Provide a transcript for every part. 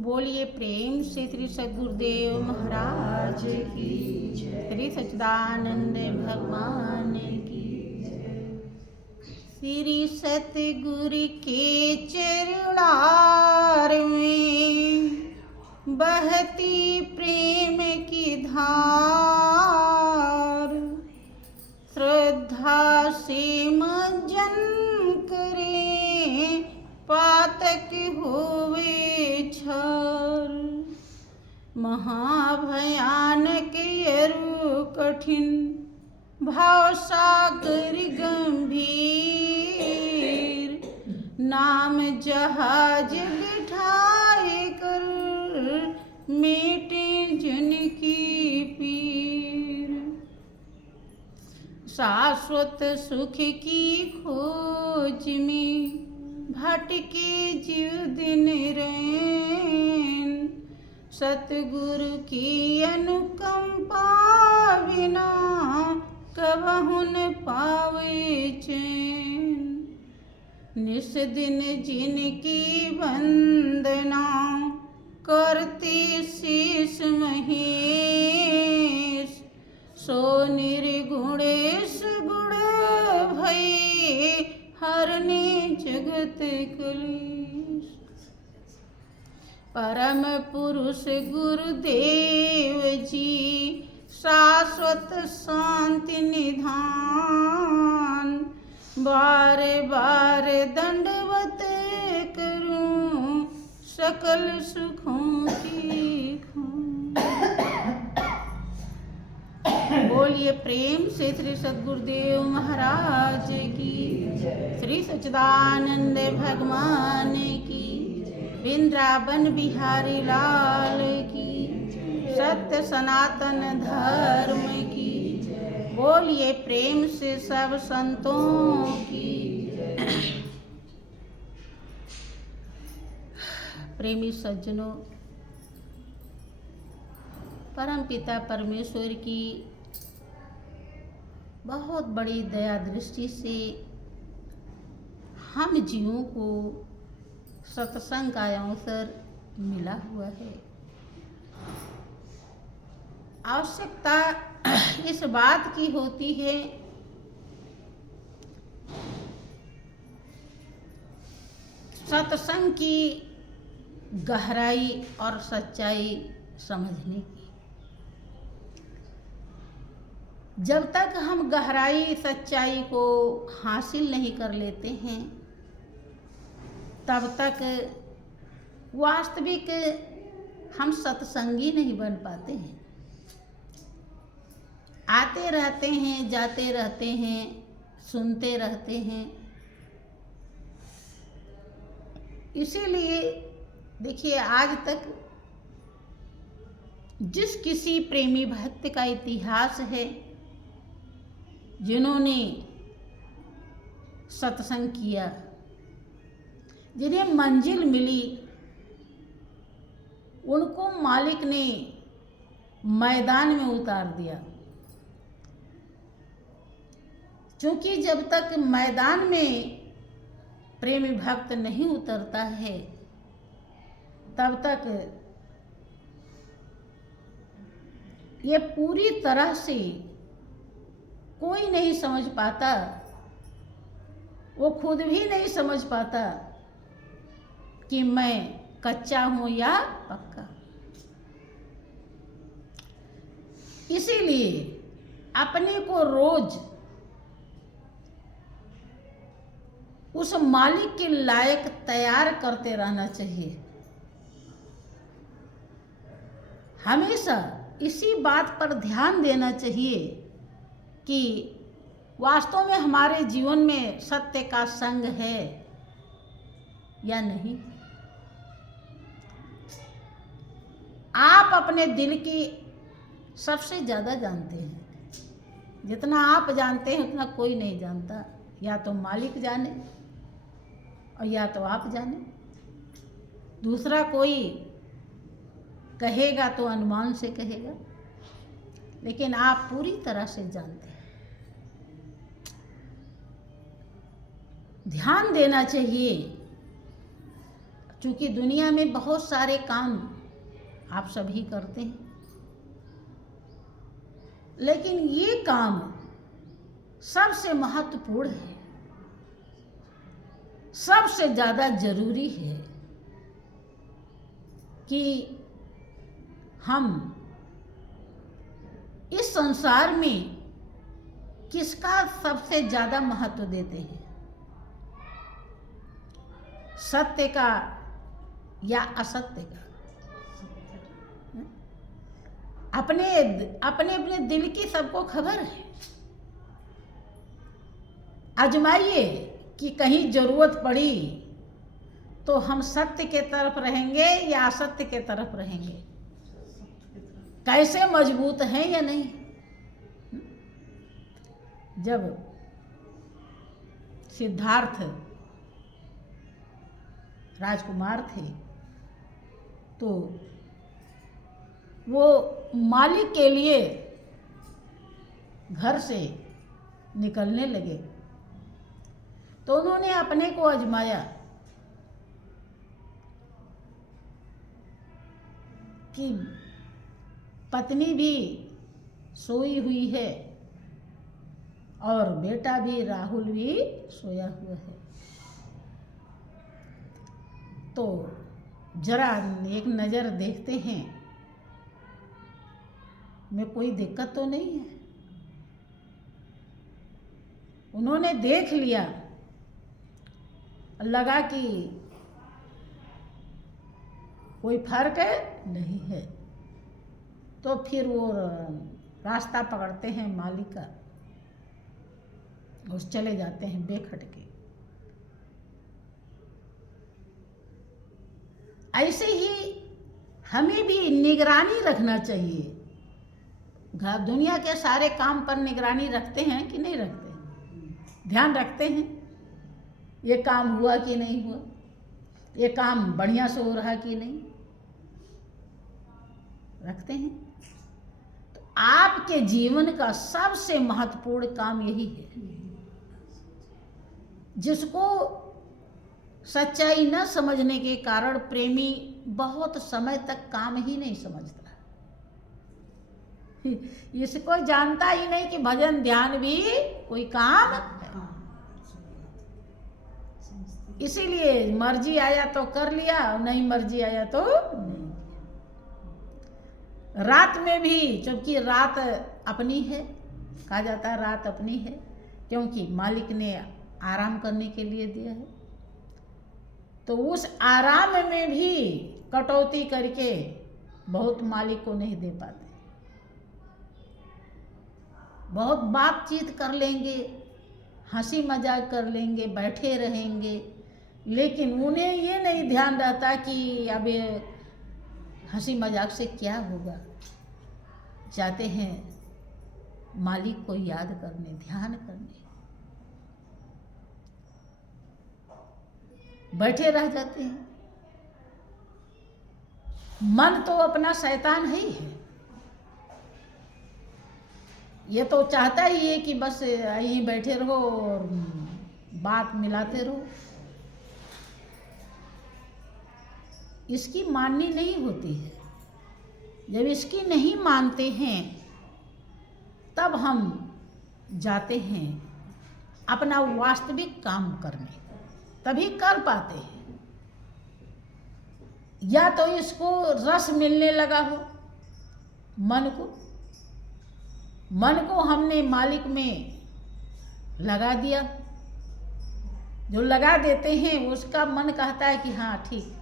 बोलिए प्रेम से श्री सद्गुरुदेव महाराज की जय, श्री सच्चिदानंद भगवान की जय। श्री सतगुरु के चरणार में बहती प्रेम की धार, श्रद्धा से मज्जन करे पातक होवे छर। महाभयानक यरु कठिन भाव सागर गंभीर, नाम जहाज बिठाए कर मेटे जन की पीर। शाश्वत सुख की खोज में भटके जीव दिन रैन, सतगुरु की अनुकंपा बिना कबहु न पावे चैन। निस दिन जिनकी वंदना करते शीश महेश, सो निर्गुणेश गुण भय हरने जगत कलेश। परम पुरुष गुरुदेव जी शाश्वत शांति निधान, बार बार दंडवत करूं सकल सुखों की खान। बोलिए प्रेम से श्री सद्गुरुदेव महाराज की जय, श्री सच्चिदानंद भगवान की, वृंदावन बिहारी लाल की, सत्य सनातन धर्म की। बोलिए प्रेम से सब संतों की। प्रेमी सज्जनों, परम पिता परमेश्वर की बहुत बड़ी दया दृष्टि से हम जीवों को सत्संग का अवसर मिला हुआ है। आवश्यकता इस बात की होती है सत्संग की गहराई और सच्चाई समझने की। जब तक हम गहराई सच्चाई को हासिल नहीं कर लेते हैं, तब तक वास्तविक हम सत्संगी नहीं बन पाते हैं। आते रहते हैं, जाते रहते हैं, सुनते रहते हैं। इसीलिए देखिए, आज तक जिस किसी प्रेमी भक्त का इतिहास है जिन्होंने सत्संग किया, जिन्हें मंजिल मिली, उनको मालिक ने मैदान में उतार दिया। क्योंकि जब तक मैदान में प्रेमी भक्त नहीं उतरता है, तब तक ये पूरी तरह से कोई नहीं समझ पाता, वो खुद भी नहीं समझ पाता कि मैं कच्चा हूं या पक्का। इसीलिए अपने को रोज उस मालिक के लायक तैयार करते रहना चाहिए। हमेशा इसी बात पर ध्यान देना चाहिए कि वास्तव में हमारे जीवन में सत्य का संग है या नहीं। आप अपने दिल की सबसे ज़्यादा जानते हैं। जितना आप जानते हैं उतना कोई नहीं जानता। या तो मालिक जाने और या तो आप जाने। दूसरा कोई कहेगा तो अनुमान से कहेगा, लेकिन आप पूरी तरह से जानते हैं। ध्यान देना चाहिए चूँकि दुनिया में बहुत सारे काम आप सभी करते हैं, लेकिन ये काम सबसे महत्वपूर्ण है, सबसे ज़्यादा जरूरी है कि हम इस संसार में किसका सबसे ज़्यादा महत्व देते हैं, सत्य का या असत्य का। अपने अपने अपने दिल की सबको खबर है। आजमाइए कि कहीं जरूरत पड़ी तो हम सत्य के तरफ रहेंगे या असत्य के तरफ रहेंगे, कैसे मजबूत हैं या नहीं। जब सिद्धार्थ राजकुमार थे तो वो मालिक के लिए घर से निकलने लगे, तो उन्होंने अपने को आजमाया कि पत्नी भी सोई हुई है और बेटा भी राहुल भी सोया हुआ है, तो जरा एक नज़र देखते हैं में कोई दिक्कत तो नहीं है। उन्होंने देख लिया, लगा कि कोई फर्क नहीं है, तो फिर वो रास्ता पकड़ते हैं मालिक का, उस चले जाते हैं बेखटके। ऐसे ही हमें भी निगरानी रखना चाहिए। दुनिया के सारे काम पर निगरानी रखते हैं कि नहीं रखते हैं? ध्यान रखते हैं ये काम हुआ कि नहीं हुआ, ये काम बढ़िया से हो रहा कि नहीं, रखते हैं। तो आपके जीवन का सबसे महत्वपूर्ण काम यही है, जिसको सच्चाई न समझने के कारण प्रेमी बहुत समय तक काम ही नहीं समझता। इसको जानता ही नहीं कि भजन ध्यान भी कोई काम है। इसीलिए मर्जी आया तो कर लिया, नहीं मर्जी आया तो नहीं। रात में भी, जबकि रात अपनी है, कहा जाता है रात अपनी है, क्योंकि मालिक ने आराम करने के लिए दिया है, तो उस आराम में भी कटौती करके बहुत मालिक को नहीं दे पाते। बहुत बातचीत कर लेंगे, हंसी मजाक कर लेंगे, बैठे रहेंगे, लेकिन उन्हें ये नहीं ध्यान रहता कि अब ये हंसी मजाक से क्या होगा। जाते हैं मालिक को याद करने, ध्यान करने, बैठे रह जाते हैं। मन तो अपना शैतान है ही है, ये तो चाहता ही है कि बस यहीं बैठे रहो और बात मिलाते रहो। इसकी माननी नहीं होती है। जब इसकी नहीं मानते हैं तब हम जाते हैं अपना वास्तविक काम करने, तभी कर पाते हैं। या तो इसको रस मिलने लगा हो, मन को हमने मालिक में लगा दिया। जो लगा देते हैं उसका मन कहता है कि हाँ ठीक,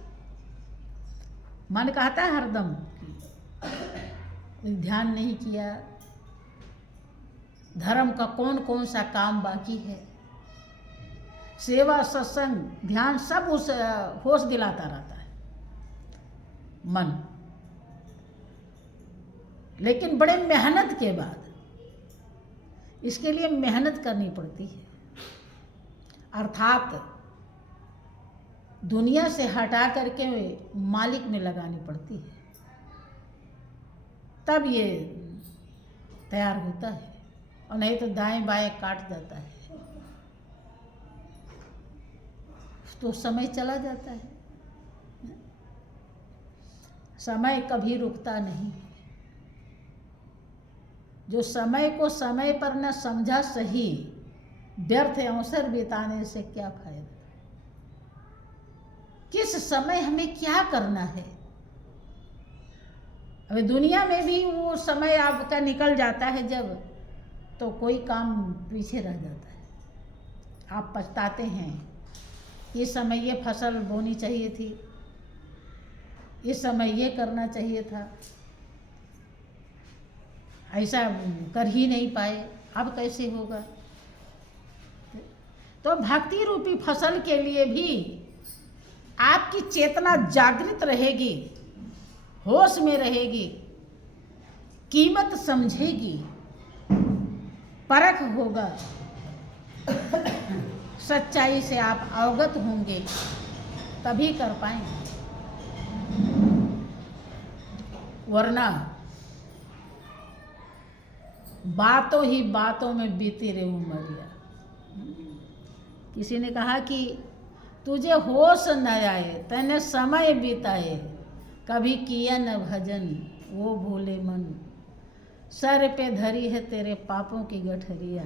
मन कहता है हरदम, ध्यान नहीं किया, धर्म का कौन कौन सा काम बाकी है, सेवा सत्संग ध्यान सब उस होश दिलाता रहता है मन। लेकिन बड़े मेहनत के बाद, इसके लिए मेहनत करनी पड़ती है, अर्थात दुनिया से हटा करके मालिक में लगानी पड़ती है, तब ये तैयार होता है, और नहीं तो दाएं बाएं काट जाता है, तो समय चला जाता है। समय कभी रुकता नहीं। जो समय को समय पर न समझा सही, व्यर्थ अवसर बिताने से क्या फायदा। किस समय हमें क्या करना है। अभी दुनिया में भी वो समय आपका निकल जाता है जब, तो कोई काम पीछे रह जाता है। आप पछताते हैं, इस समय ये फसल बोनी चाहिए थी, इस समय ये करना चाहिए था, ऐसा कर ही नहीं पाए, अब कैसे होगा। तो भक्ति रूपी फसल के लिए भी आपकी चेतना जागृत रहेगी, होश में रहेगी, कीमत समझेगी, परख होगा, सच्चाई से आप अवगत होंगे, तभी कर पाएंगे। वरना बातों ही बातों में बीती रही उमरिया। किसी ने कहा कि तुझे होश न आए, तैने समय बिताए, कभी किया न भजन वो भूले मन, सर पे धरी है तेरे पापों की गठरिया,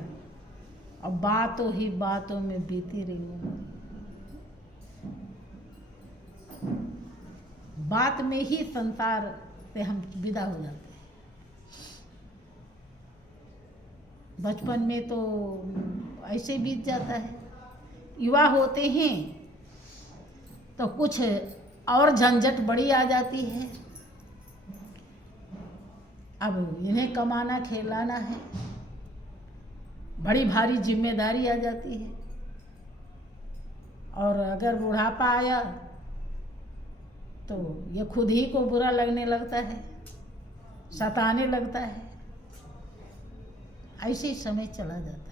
और बातों ही बातों में बीती रही उम्र। बात में ही संसार से हम विदा हो जाते हैं। बचपन में तो ऐसे बीत जाता है, युवा होते हैं तो कुछ और झंझट बड़ी आ जाती है। अब इन्हें कमाना खिलाना है, बड़ी भारी जिम्मेदारी आ जाती है। और अगर बुढ़ापा आया तो ये खुद ही को बुरा लगने लगता है, सताने लगता है। ऐसे ही समय चला जाता है।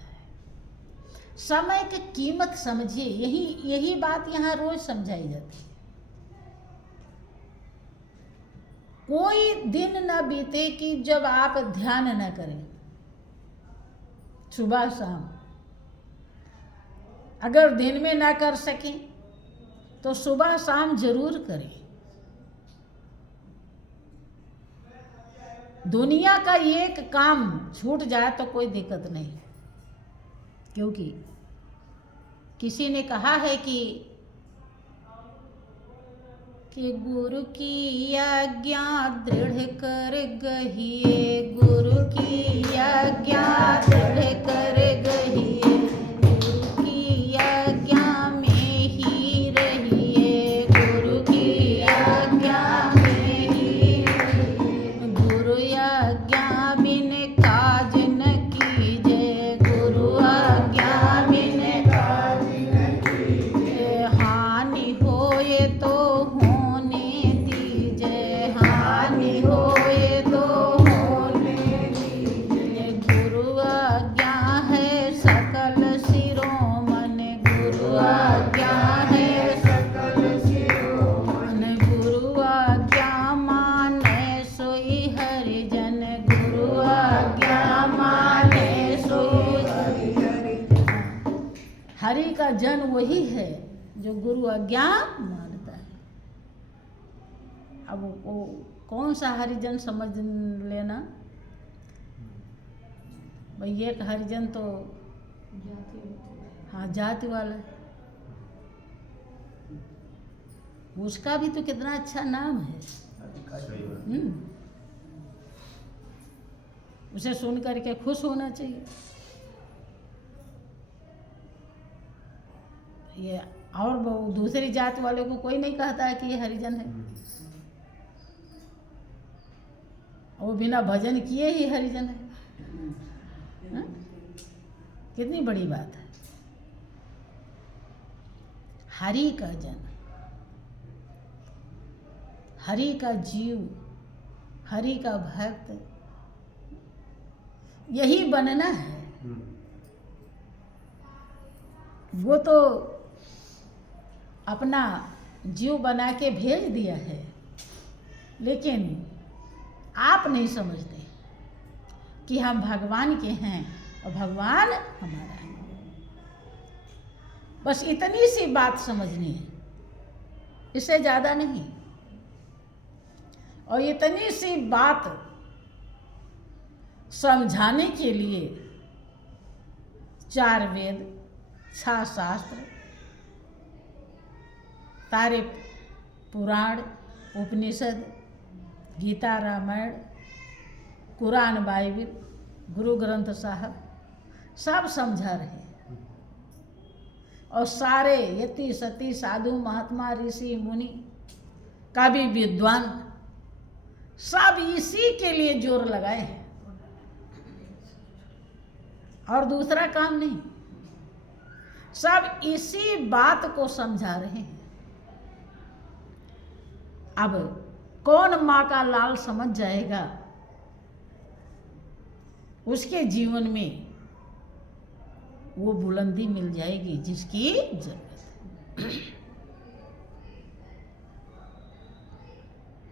समय की कीमत समझिए, यही बात यहाँ रोज समझाई जाती है। कोई दिन न बीते कि जब आप ध्यान न करें, सुबह शाम। अगर दिन में ना कर सकें तो सुबह शाम जरूर करें। दुनिया का एक काम छूट जाए तो कोई दिक्कत नहीं, क्योंकि किसी ने कहा है कि गुरु की आज्ञा दृढ़ कर गहिए, गुरु की आज्ञा दृढ़ कर गहिए, गुरु की आज्ञा में ही रहिए, गुरु की आज्ञा में ही रहिए, गुरु आज्ञा बिन काज न कीजे, गुरु आज्ञा बिन काज न कीजे, हानि होए तो हरि का जन वही है जो गुरु आज्ञा मानता है। अब वो कौन सा हरिजन समझ लेना भाई, एक हरिजन तो हाँ जाति वाला है, उसका भी तो कितना अच्छा नाम है। उसे सुन करके खुश होना चाहिए। ये और दूसरी जात वाले को कोई नहीं कहता है कि ये हरिजन है, वो बिना भजन किए ही हरिजन है। हा? कितनी बड़ी बात है। हरि का जन, हरि का जीव, हरि का भक्त, यही बनना है। वो तो अपना जीव बना के भेज दिया है, लेकिन आप नहीं समझते कि हम भगवान के हैं और भगवान हमारा है। बस इतनी सी बात समझनी है, इससे ज़्यादा नहीं। और इतनी सी बात समझाने के लिए 4 वेद, 6 शास्त्र, सारे पुराण, उपनिषद, गीता, रामायण, कुरान, बाइबिल, गुरु ग्रंथ साहब सब समझा रहे। और सारे यति सती साधु महात्मा ऋषि मुनि कवि विद्वान सब इसी के लिए जोर लगाए हैं और दूसरा काम नहीं, सब इसी बात को समझा रहे हैं। अब कौन माँ का लाल समझ जाएगा, उसके जीवन में वो बुलंदी मिल जाएगी जिसकी जरूरत है।